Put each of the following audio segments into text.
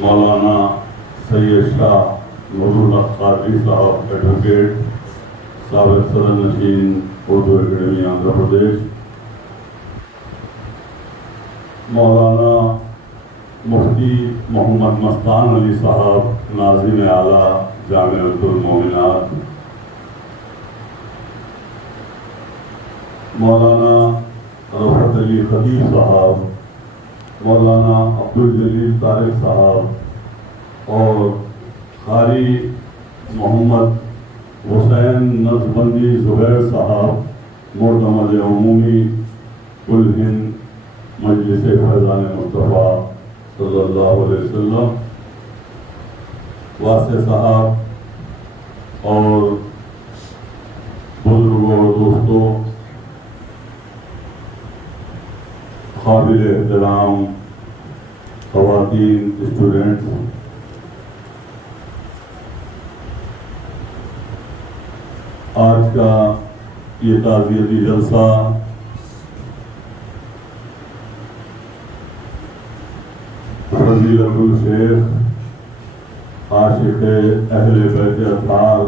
مولانا سید شاہ نورالحق قادری صاحب ایڈوکیٹ، سابق صدر نشین اردو اکیڈمی آندھرا پردیش، مولانا مفتی محمد مستان علی صاحب ناظم اعلیٰ جامعۃ المومنات، مولانا رفعت علی خطیب صاحب، مولانا عبدالجلیل طارق صاحب اور قاری محمد حسین نقشبندی زبیر صاحب، معتمد عمومی کل ہند مجلس فیضان مصطفیٰ صلی اللہ علیہ وسلم، واسع صاحب اور بزرگوں اور دوستوں، قابل احترام خواتین، اسٹوڈنٹس، آج کا یہ تعزیتی جلسہ فضیلت الشیخ عاشق اہل بیت اطہار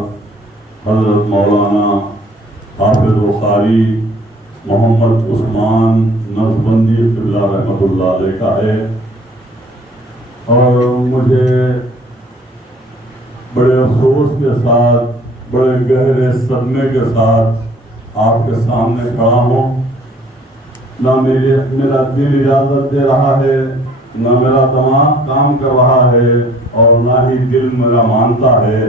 حضرت مولانا حافظ و قاری محمد عثمان نقشبندی قبلہ رحمۃ اللہ علیہ کا ہے، اور مجھے بڑے افسوس کے ساتھ، بڑے گہرے صدمے کے ساتھ آپ کے سامنے کھڑا ہوں۔ نہ میرا دل اجازت دے رہا ہے، نہ میرا دماغ کام کر رہا ہے، اور نہ ہی دل میرا مانتا ہے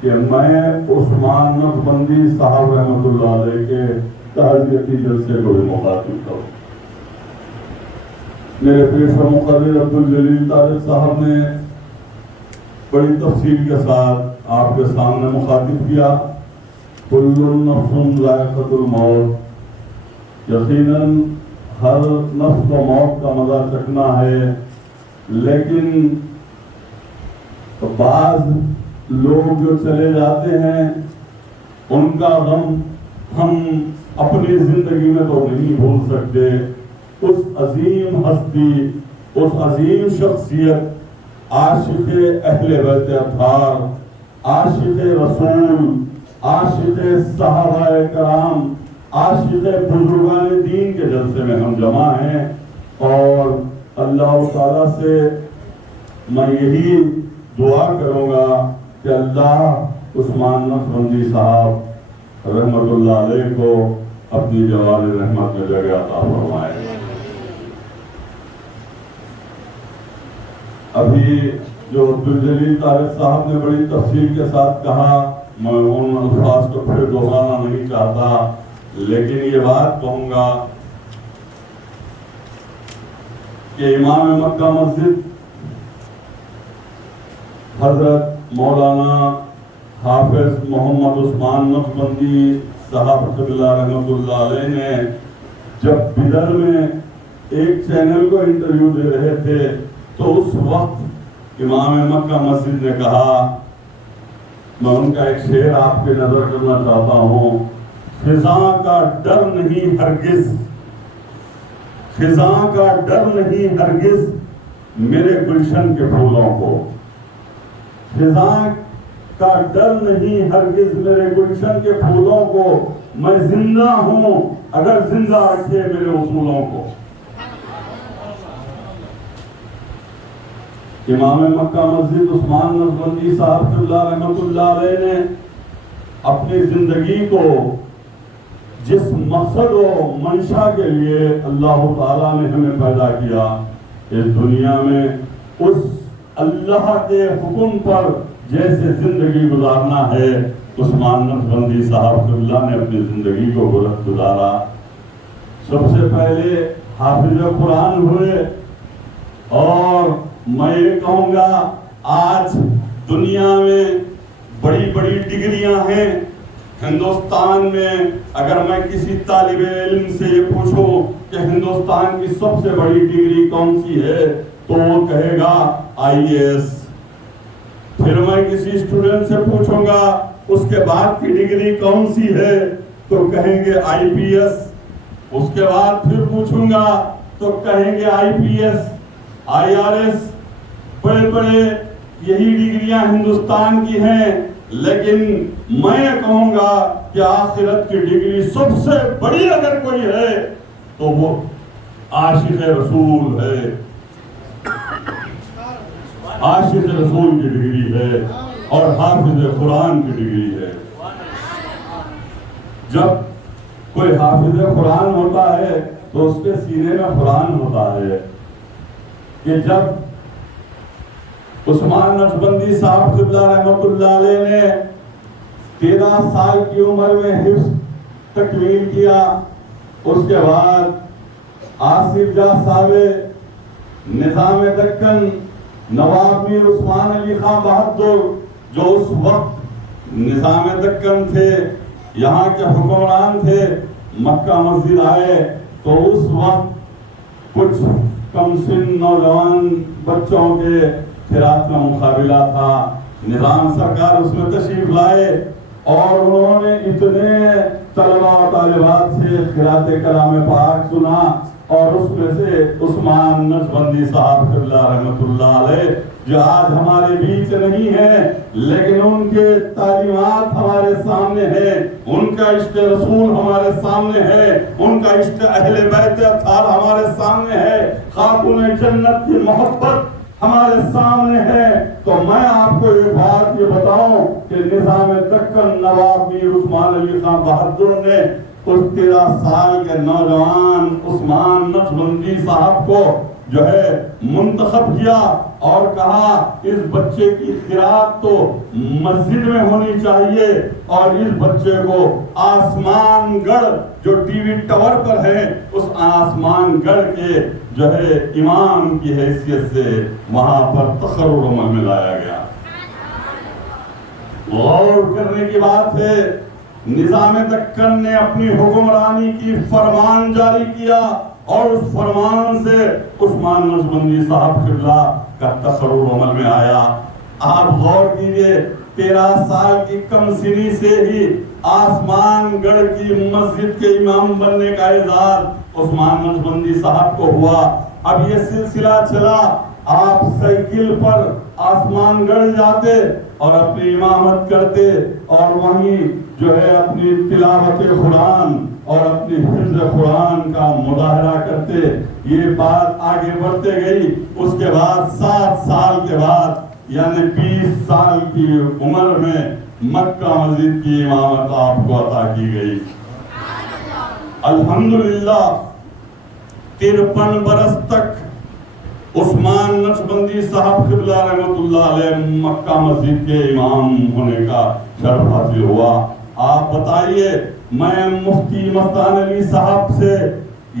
کہ میں عثمان نقشبندی صاحب رحمۃ اللہ علیہ کے تعزیتی جلسے کو بھی مخاطب کروں۔ میرے پیشوا مقرر عبدالجلیل طارق صاحب نے بڑی تفصیل کے ساتھ آپ کے سامنے مخاطب کیا، کل نفس ذائقۃ الموت، یقیناً ہر نفس کو موت کا مزہ چکھنا ہے، لیکن بعض لوگ جو چلے جاتے ہیں ان کا غم ہم اپنی زندگی میں تو نہیں بھول سکتے۔ اس عظیم ہستی، اس عظیم شخصیت، عاشق اہل بیت اطہار، عاشق رسول، عاشق صحابہ کرام، عاشق بزرگان دین کے جلسے میں ہم جمع ہیں، اور اللہ تعالیٰ سے میں یہی دعا کروں گا کہ اللہ عثمان نقشبندی صاحب رحمت اللہ علیہ کو اپنی جوار رحمت میں جگہ عطا فرمائے۔ ابھی جو عبدالجلیل طارق صاحب نے بڑی تفصیل کے ساتھ کہا، میں ان الفاظ کو پھر دہرانا نہیں چاہتا، لیکن یہ بات کہوں گا کہ امام مکہ مسجد حضرت مولانا حافظ محمد عثمان نقشبندی صاحب قبلہ رحمۃ اللہ علیہ نے جب بدر میں ایک چینل کو انٹرویو دے رہے تھے تو اس وقت امام مکہ مسجد نے کہا، میں ان کا ایک شعر آپ کے نظر کرنا چاہتا ہوں، خزاں کا ڈر نہیں ہرگز، خزاں کا ڈر نہیں ہرگز میرے گلشن کے پھولوں کو، خزاں کا ڈر نہیں ہرگز میرے گلشن کے پھولوں کو، میں زندہ ہوں اگر زندہ رکھے میرے اصولوں کو۔ امام مکہ مسجد عثمان نقشبندی صاحب قبلہ رحمۃ اللہ علیہ نے اپنی زندگی کو جس مقصد و منشا کے لیے اللہ تعالیٰ نے ہمیں پیدا کیا، اس دنیا میں اس اللہ کے حکم پر جیسے زندگی گزارنا ہے، عثمان نقشبندی صاحب قبلہ نے اپنی زندگی کو گزارا۔ سب سے پہلے حافظ قرآن ہوئے، اور میں یہ کہوں گا آج دنیا میں بڑی بڑی ڈگریاں ہیں۔ ہندوستان میں اگر میں کسی طالب علم سے یہ پوچھوں کہ ہندوستان کی سب سے بڑی ڈگری کون سی ہے تو وہ کہے گا IAS۔ پھر میں کسی اسٹوڈنٹ سے پوچھوں گا اس کے بعد کی ڈگری کون سی ہے تو کہیں گے IPS۔ اس کے بعد پھر پوچھوں گا تو کہیں گے IPS، IRS، بڑے بڑے یہی ڈگریاں ہندوستان کی ہیں، لیکن میں کہوں گا کہ آخرت کی ڈگری سب سے بڑی اگر کوئی ہے تو وہ عاشق رسول ہے، عاشق رسول کی ڈگری ہے اور حافظ قرآن کی ڈگری ہے۔ جب کوئی حافظ قرآن ہوتا ہے تو اس کے سینے میں قرآن ہوتا ہے کہ جب عثمان نقشبندی صاحب قبلہ رحمۃ اللہ علیہ نے 13 سال کی عمر میں حفظ تکمیل کیا، اس کے بعد آصف جاہ صاحب نظام دکن نواب میر عثمان علی خان بہادر جو اس وقت نظام دکن تھے، یہاں کے حکمران تھے، مکہ مسجد آئے تو اس وقت کچھ کم سن نوجوان بچوں کے خیرات کا مقابلہ تھا، نظام سرکار اس میں تشریف لائے اور انہوں نے اتنے طلبہ و طالبات سے خیرات کلام پاک سنا، اور اس میں سے عثمان نقشبندی صاحب قبلہ رحمۃ اللہ علیہ جو آج ہمارے بیچ نہیں ہیں لیکن ان کے تعلیمات ہمارے سامنے ہیں، ان کا عشق رسول ہمارے سامنے ہے، ان کا عشق اہل بیت اطہار ہمارے سامنے ہے، خاتون جنت کی محبت ہمارے سامنے ہے، تو میں آپ کو ایک بات یہ بتاؤں کہ نظام دکن نواب میر عثمان علی خان بہادر نے اس 13 سال کے نوجوان عثمان نقشبندی صاحب کو جو ہے منتخب کیا اور کہا اس بچے کی قرات تو مسجد میں ہونی چاہیے، اور اس بچے کو آسمان گڑھ جو ٹی وی ٹاور پر ہے اس آسمان گڑھ کے جو ہے امام کی حیثیت سے وہاں پر تقرر عمل میں لایا گیا۔ غور کرنے کی بات ہے، نظام دکن نے اپنی حکمرانی کی فرمان جاری کیا اور اس فرمان سے عثمان نقشبندی صاحب قبلہ کا تقرر عمل میں آیا۔ آپ غور کیجئے، 13 سال کی کم سنی سے ہی آسمان گڑھ کی مسجد کے امام بننے کا اعزاز عثمان نقشبندی صاحب کو ہوا۔ اب یہ سلسلہ چلا، آپ سائیکل پر آسمان گڑھ جاتے اور اپنی امامت کرتے اور وہیں جو ہے اپنی تلاوت قرآن اور اپنی حفظ قرآن کا مظاہرہ کرتے۔ یہ بات آگے بڑھتے گئی، اس کے بعد 7 سال کے بعد یعنی 20 سال کی عمر میں مکہ مسجد کی امامت آپ کو عطا کی گئی۔ الحمدللہ 53 برس تک عثمان نقشبندی صاحب قبلہ رحمۃ اللہ علیہ مکہ مسجد کے امام ہونے کا شرف حاصل ہوا۔ آپ بتائیے، میں مفتی مستان علی صاحب سے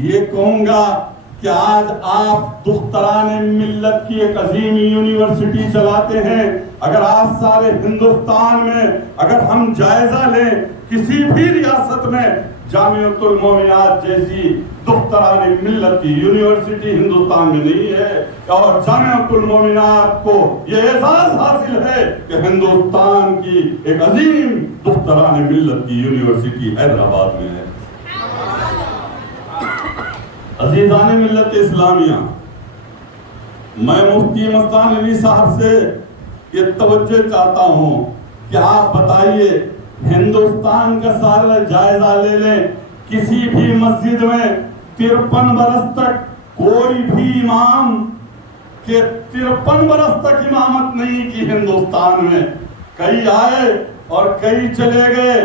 یہ کہوں گا کہ آج آپ دختران ملت کی ایک عظیم یونیورسٹی چلاتے ہیں، اگر آج سارے ہندوستان میں اگر ہم جائزہ لیں کسی بھی ریاست میں جامعۃ المومنات جیسی دختران ملت کی یونیورسٹی ہندوستان میں نہیں ہے، اور جامعۃ المومنات کو یہ اعزاز حاصل ہے کہ ہندوستان کی ایک عظیم دختران ملت کی یونیورسٹی حیدرآباد میں ہے۔ عزیزان ملت اسلامیہ، میں مفتی مستان علی صاحب سے یہ توجہ چاہتا ہوں کہ آپ بتائیے، ہندوستان کا سارا جائزہ لے لیں، کسی بھی مسجد میں 53 برس تک کوئی بھی امام کہ 53 برس تک امامت نہیں کی ہندوستان میں، کئی آئے اور کئی چلے گئے،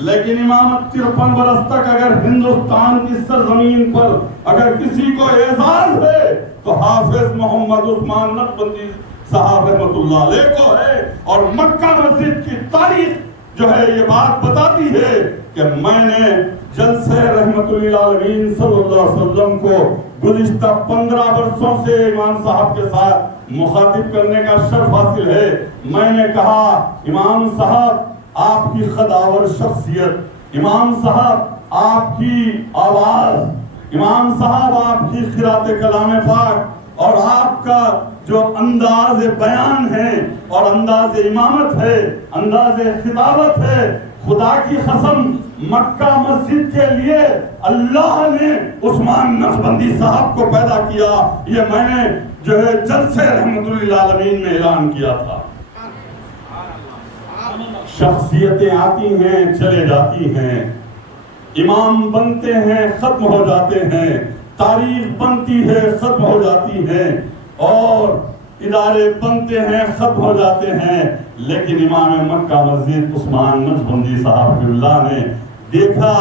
لیکن امامت 53 برس تک اگر ہندوستان کی سرزمین پر اگر کسی کو اعزاز ہے تو حافظ محمد عثمان نقشبندی صاحب رحمۃ اللہ علیہ کو ہے۔ اور مکہ مسجد کی تاریخ جو ہے یہ بات بتاتی ہے کہ میں نے جلسہ رحمت للعالمین صلی اللہ علیہ وسلم کو گزشتہ 15 برسوں سے امام صاحب کے ساتھ مخاطب کرنے کا شرف حاصل ہے۔ میں نے کہا، امام صاحب آپ کی خداور شخصیت، امام صاحب آپ کی آواز، امام صاحب آپ کی قرات کلام پاک اور آپ کا جو انداز بیان ہے اور انداز امامت ہے، انداز خطابت ہے، خدا کی قسم مکہ مسجد کے لیے اللہ نے عثمان نقشبندی صاحب کو پیدا کیا۔ یہ میں نے جو ہے جلسے رحمت للعالمین میں اعلان کیا تھا۔ شخصیتیں آتی ہیں چلے جاتی ہیں، امام بنتے ہیں ختم ہو جاتے ہیں، تاریخ بنتی ہے ختم ہو جاتی ہے، اور ادارے بنتے ہیں ختم ہو جاتے ہیں، لیکن امام مکہ مسجد عثمان نقشبندی صاحب اللہ نے دیکھا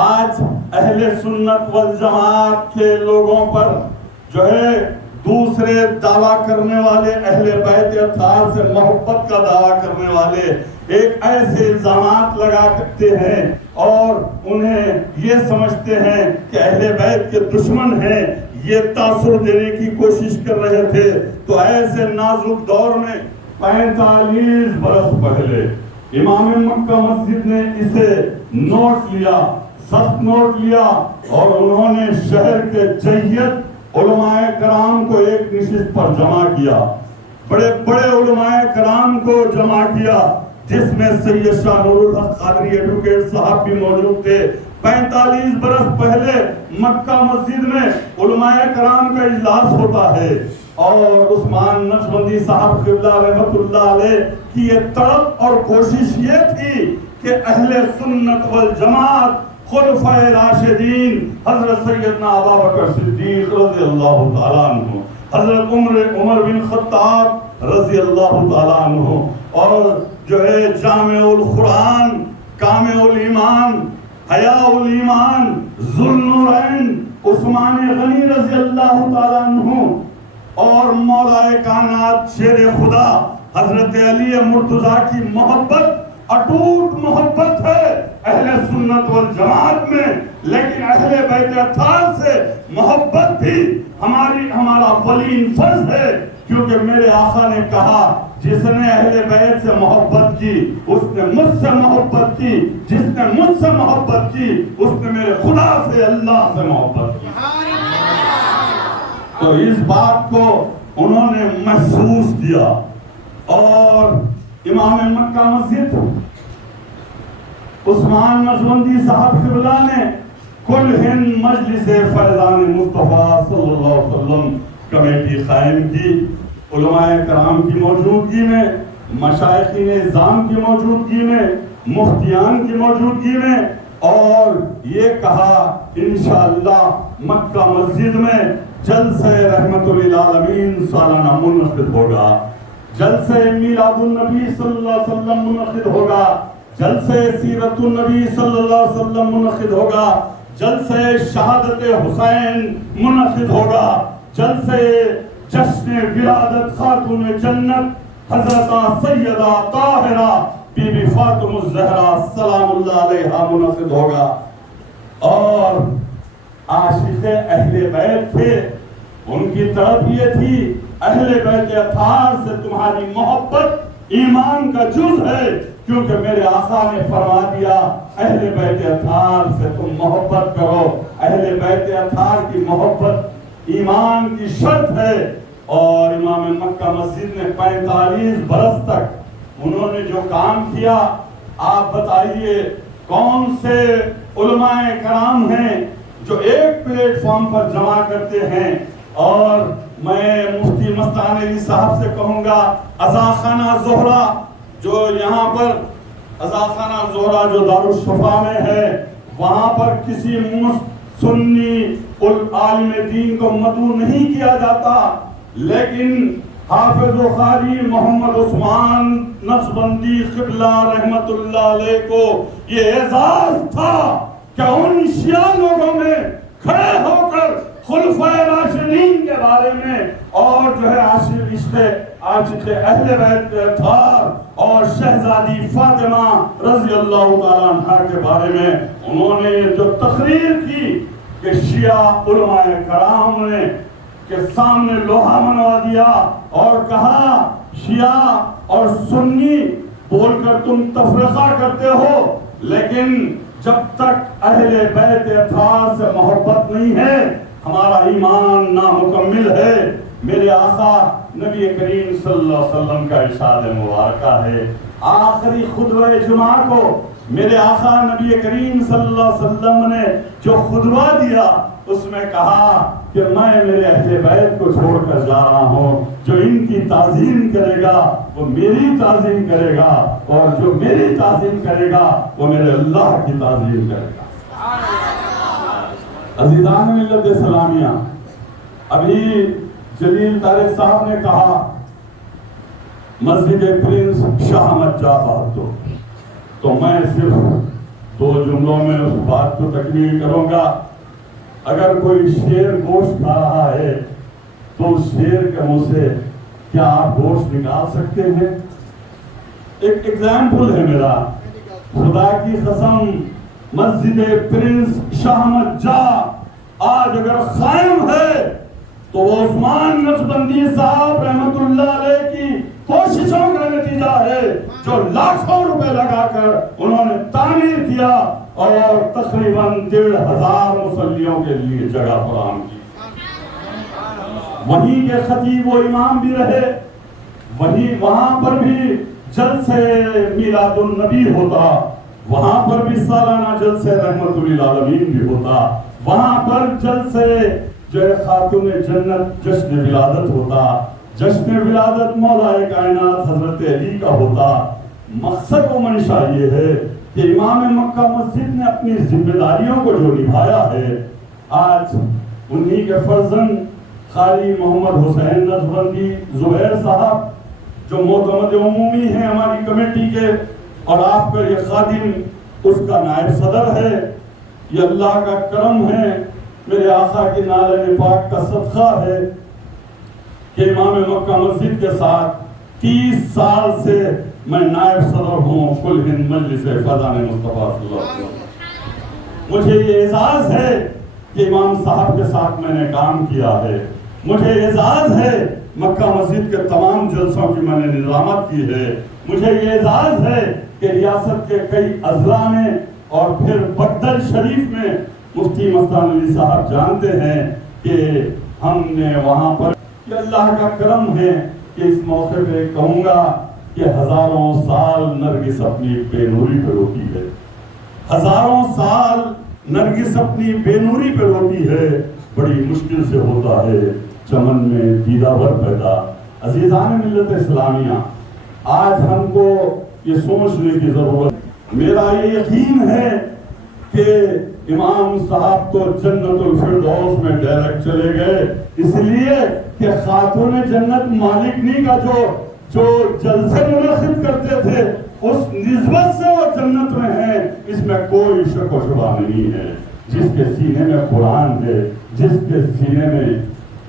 آج اہل سنت والجماعت کے لوگوں پر جو ہے دوسرے دعویٰ کرنے والے، اہل بیت اطہار سے محبت کا دعویٰ کرنے والے ایک ایسے الزامات لگا کرتے ہیں اور انہیں یہ سمجھتے ہیں کہ اہل بیت کے دشمن ہیں، یہ تاثر دینے کی کوشش کر رہے تھے۔ تو ایسے نازک دور میں 45 برس پہلے امام مکہ مسجد نے اسے نوٹ لیا، سخت نوٹ لیا، اور انہوں نے شہر کے جید علماء کرام کو ایک نشست پر جمع کیا، بڑے بڑے علماء کرام کو جمع کیا، جس میں سید شاہ نور الحق قادری ایڈوکیٹ صاحب بھی موجود تھے۔ 45 برس پہلے مکہ مسجد میں علماء کرام کا اجلاس ہوتا ہے، اور عثمان نقشبندی صاحب قبلہ رحمت اللہ علیہ کی یہ طلب اور کوشش یہ تھی کہ اہل سنت والجماعت خلفائے راشدین حضرت سیدنا ابوبکر صدیق رضی اللہ تعالیٰ عنہ، حضرت عمر بن خطاب رضی اللہ تعالیٰ عنہ، اور جو ہے جامع القرآن، کامع الایمان، حیاء الایمان، ذو النورین عثمان غنی رضی اللہ تعالیٰ عنہ، اور مولا کائنات شیر خدا حضرت علی مرتضیٰ کی محبت اٹوٹ محبت ہے اہل سنت والجماعت میں، لیکن اہل بیت اطہار سے محبت بھی ہمارا ولین فرض ہے، کیونکہ میرے آقا نے کہا جس نے اہل بیت سے محبت کی اس نے مجھ سے محبت کی، جس نے مجھ سے محبت کی اس نے میرے خدا سے، اللہ سے محبت کی۔ تو اس بات کو انہوں نے محسوس کیا، اور امام مکہ مسجد عثمان نقشبندی صاحب قبلہ نے کل ہند مجلس فیضان مصطفیٰ صلی اللہ علیہ وسلم کمیٹی قائم کی، علماء کرام کی موجودگی میں، مشائخین اعظام کی موجودگی میں، مفتیان کی موجودگی میں، اور یہ کہا انشاءاللہ مکہ مسجد میں جلسہ رحمت للعالمین سالانہ منعقد ہوگا، جلسہ میلاد النبی صلی اللہ علیہ وسلم منعقد ہوگا، جلسہ سیرت النبی صلی اللہ علیہ وسلم منعقد ہوگا، جلسہ شہادت حسین منعقد ہوگا، جلسہ جشن ولادت خاتون جنت حضرت سیدہ طاہرہ بی بی فاطمہ الزہرا سلام اللہ علیہا منعقد ہوگا۔ اور عاشق اہل بیت تھے، ان کی طرف یہ تھی اہل بیت اطہار سے تمہاری محبت ایمان کا جز ہے، کیونکہ میرے آقا نے فرما دیا اہل بیت اطہار سے تم محبت کرو، اہل بیت اطہار کی محبت ایمان کی شرط ہے۔ اور امام مکہ مسجد نے 45 برس تک انہوں نے جو کام کیا، آپ بتائیے کون سے علماء کرام ہیں جو ایک پلیٹ فارم پر جمع کرتے ہیں؟ اور میں مفتی مستان علی صاحب سے کہوں گا عزاخانہ زہرہ جو یہاں پر عزاخانہ زہرہ جو دارالشفا میں ہے، وہاں پر کسی سنی عالم دین کو مدعو نہیں کیا جاتا، لیکن حافظ و قاری محمد عثمان نقشبندی قبلہ رحمت اللہ علیہ کو یہ اعزاز تھا کہ ان شیعہ لوگوں میں کھڑے ہو کر خلفائے راشدین کے بارے میں اور جو ہے عاشق اہل بیت اطہار اور شہزادی فاطمہ رضی اللہ تعالیٰ عنہ کے بارے میں انہوں نے جو تقریر کی کہ شیعہ علماء کرام نے کے سامنے لوہا منوا دیا اور کہا شیعہ اور سنی بول کر تم تفرقہ کرتے ہو، لیکن جب تک اہل بیت اطہار سے محبت نہیں ہے ہمارا ایمان نامکمل ہے۔ میرے آقا نبی کریم صلی اللہ علیہ وسلم کا ارشاد مبارکہ ہے، آخری خطبہ جمعہ کو میرے آقا نبی کریم صلی اللہ علیہ وسلم نے جو خطبہ دیا اس میں کہا کہ میں میرے اہل بیت کو چھوڑ کر جا رہا ہوں، جو ان کی تعظیم کرے گا وہ میری تعظیم کرے گا، اور جو میری تعظیم کرے گا وہ میرے اللہ کی تعظیم کرے گا۔ عزیزان ملت اسلامیہ، ابھی جلیل طارق صاحب نے کہا مسجد پرنس شاہ احمد جا بات تو میں صرف 2 جملوں میں اس بات کو تکمیل کروں گا۔ اگر کوئی شیر گوشت کھا رہا ہے تو اس شیر کے منہ سے کیا آپ گوشت نکال سکتے ہیں؟ ایک ایگزامپل ہے میرا، خدا کی قسم، مسجد پرنس شاہ احمد جا آج اگر قائم ہے تو وہ عثمان نقشبندی صاحب رحمت اللہ علیہ کی کوششوں کا نتیجہ ہے، جو لاکھوں روپے لگا کر انہوں نے تعمیر کیا اور تقریباً 1,500 مصلیوں کے لیے جگہ فراہم کی۔ وہیں کے خطیب و امام بھی رہے، وہاں پر بھی جلسے میلاد النبی ہوتا، وہاں پر بھی سالانہ جلسے رحمت للعالمین بھی ہوتا، وہاں پر جلسے جو خاتون جنت جشن ولادت ہوتا، جشن ولادت مولا کائنات حضرت علی کا ہوتا۔ مقصد و منشا یہ ہے کہ امام مکہ مسجد نے اپنی ذمہ داریوں کو جو نبھایا ہے، آج انہی کے فرزند قاری محمد حسین نقشبندی زبیر صاحب جو معتمد عمومی ہیں ہماری کمیٹی کے، اور آپ کا یہ خادم اس کا نائب صدر ہے، یہ اللہ کا کرم ہے، میرے آقا کی نالہ پاک کا صدقہ ہے کہ امام مکہ مسجد کے ساتھ 30 سال سے میں نائب صدر ہوں کل ہند مجلس فیضان مصطفیٰ صلی اللہ علیہ وسلم۔ مجھے یہ اعزاز ہے کہ امام صاحب کے ساتھ میں نے کام کیا ہے، مجھے اعزاز ہے مکہ مسجد کے تمام جلسوں کی میں نے نظامت کی ہے، مجھے یہ اعزاز ہے کہ ریاست کے کئی اضلاع میں اور پھر بغداد شریف میں مفتی مستان علی صاحب جانتے ہیں کہ ہم نے وہاں پر، یہ اللہ کا کرم ہے کہ اس موقع پہ کہوں گا کہ ہزاروں سال نرگس اپنی بے نوری پہ روتی ہے، ہزاروں سال نرگس اپنی بے نوری پہ روتی ہے، بڑی مشکل سے ہوتا ہے چمن میں دیدہ ور پیدا۔ عزیزان ملت اسلامیہ، آج ہم کو یہ سوچنے کی ضرورت، میرا یہ یقین ہے کہ امام صاحب تو جنت الفردوس میں ڈائریکٹ چلے گئے، اس لیے کہ خاتون جنت مالکنی کا جو جلسے منعقد کرتے تھے اس نسبت سے وہ جنت میں ہیں، اس میں کوئی شک و شبہ نہیں ہے۔ جس کے سینے میں قرآن ہے، جس کے سینے میں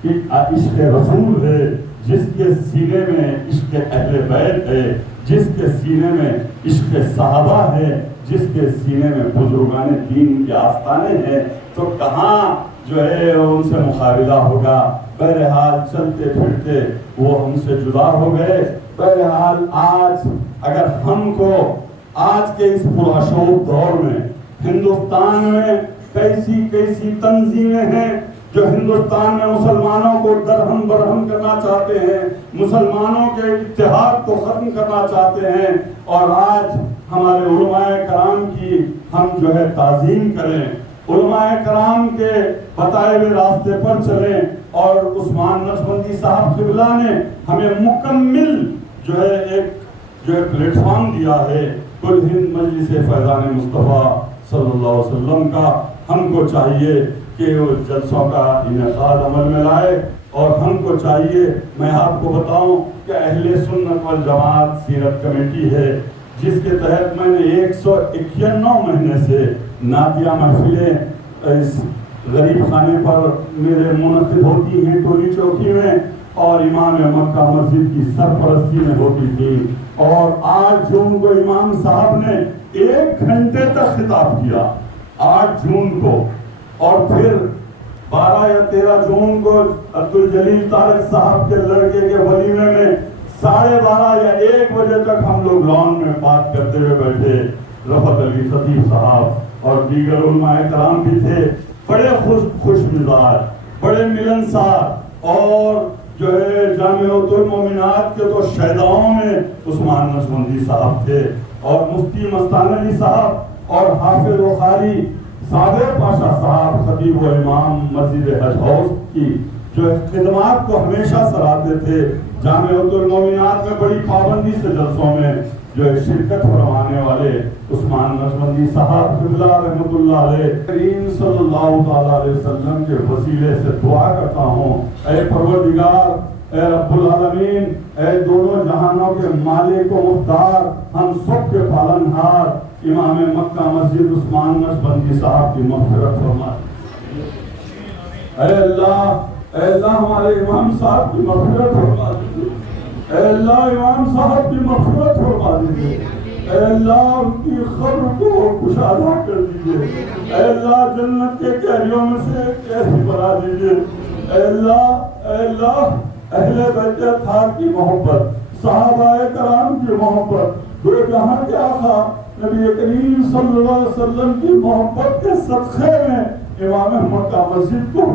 عشق رسول ہے، جس کے سینے میں عشق اہل بیت ہے، جس کے سینے میں عشق صحابہ ہے، جس کے سینے میں بزرگان دین کے آستانے ہیں، تو کہاں جو ہے ان سے مقابلہ ہوگا؟ بہرحال چلتے پھرتے وہ ہم سے جدا ہو گئے۔ بہرحال آج اگر ہم کو آج کے اس پرآشوب دور میں ہندوستان میں کیسی تنظیمیں ہیں جو ہندوستان میں مسلمانوں کو درہم برہم کرنا چاہتے ہیں، مسلمانوں کے اتحاد کو ختم کرنا چاہتے ہیں، اور آج ہمارے علماء کرام کی ہم جو ہے تعظیم کریں، علماء کرام کے بتائے ہوئے راستے پر چلیں، اور عثمان نقشبندی صاحب قبلہ نے ہمیں مکمل جو ہے ایک پلیٹ فارم دیا ہے کل ہند مجلس فیضان مصطفیٰ صلی اللہ علیہ وسلم کا۔ ہم کو چاہیے کہ وہ جلسوں کا انعقاد عمل میں لائے، اور ہم کو چاہیے، میں آپ کو بتاؤں کہ اہل سنت والجماعت سیرت کمیٹی ہے جس کے تحت میں نے 191 مہینے سے نعتیہ محفلیں اس غریب خانے پر میرے منعقد ہوتی ہیں ٹولی چوکی میں، اور امام مکہ مسجد کی سرپرستی میں ہوتی تھی، اور 8 جون کو امام صاحب نے 1 گھنٹے تک خطاب کیا، 8 جون کو، اور پھر 12 یا 13 جون کو عبدالجلیل طارق صاحب کے لڑکے کے ولیمے میں 12:30 یا 1 بجے تک ہم لوگ لان میں بات کرتے ہوئے بیٹھے۔ رفعت علی خطیب صاحب اور دیگر علماء کرام بھی تھے، بڑے خوش مزاج، بڑے ملنسار، اور جو ہے جامعۃ المومنات کے تو شہداؤں میں عثمان نقشبندی صاحب تھے، اور مفتی مستان علی صاحب اور حافظ بخاری صادق پاشا صاحب خطیب و امام مسجد حج ہاؤس کی جو خدمات کو ہمیشہ سراہتے تھے، جامعۃ المومنات میں بڑی پابندی سے جلسوں میں جو شرکت فرمانے والے عثمان نقشبندی صاحب قبلہ رحمۃ اللہ علیہ، کریم صلی اللہ تعالیٰ علیہ وسلم کے وسیلے سے دعا کرتا ہوں، اے پروردگار، اے رب العالمین، اے دونوں جہانوں کے مالک و مختار، ہم سب کے پالنہار امام مکہ مسجد عثمان نقشبندی صاحب کی مغفرت فرما۔ اے اللہ ہمارے امام صاحب کی مغفرت فرما دیجیے، اے اللہ امام صاحب کی مغفرت فرما دیجیے، اے اللہ ان کی قبر کو کشادہ کر دیجیے، اے اللہ جنت کے کیریوں میں سے کیسی بنا دیجیے، اے اللہ اہل بیت اطہار کی محبت، صحابہ کرام کی محبت، دو جہاں کے آقا نبی کریم صلی اللہ علیہ وسلم کی محبت کے صدقے میں امام مکہ مسجد کو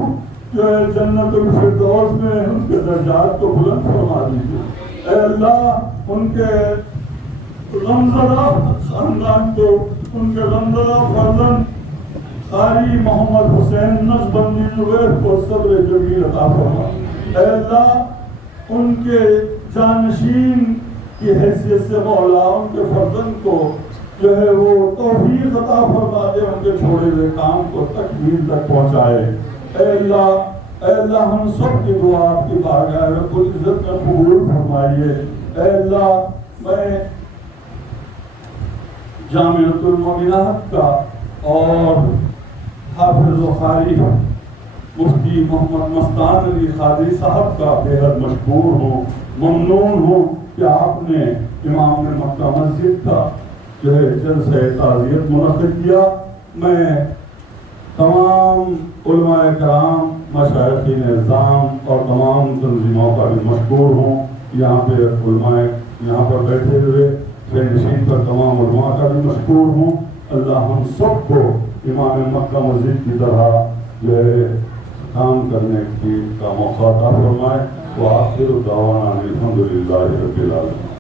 جو ہے جنت الفردوس میں ان کے درجات کو بلند فرما دیجیے، اے اللہ ان کے غمزدہ خاندان کو، ان کے غمزدہ فرزند قاری محمد حسین نقشبندی زبیر کو صبر جمیل عطا فرما، اے اللہ ان کے جانشین کی حیثیت سے مولا ان کے فرزند کو جو ہے وہ توفیق عطا فرما دے، ان کے چھوڑے ہوئے کام کو تکمیل تک پہنچائے، اے اللہ ہم سب کی دعا آپ کی بارگاہ رب العزت میں قبول فرمائیے، اے اللہ میں جامعۃ المومنات کا اور حافظ و قاری مفتی محمد مستان علی قادری صاحب کا بے حد مشکور ہوں، ممنون ہوں کہ آپ نے امام مکہ مسجد کا جو ہے جلسہ تعزیت منعقد کیا۔ میں تمام علماء کرام، مشائخین اعظام اور تمام تنظیموں کا بھی مشکور ہوں، یہاں پہ علماء یہاں پر بیٹھے ہوئے نشین پر تمام علماء کا بھی مشکور ہوں۔ اللہ ہم سب کو امام مکہ مسجد کی طرح جو ہے کام کرنے کی کا موقع عطا فرمائے۔ وآخر دعوانا الحمدللہ رب العالمین۔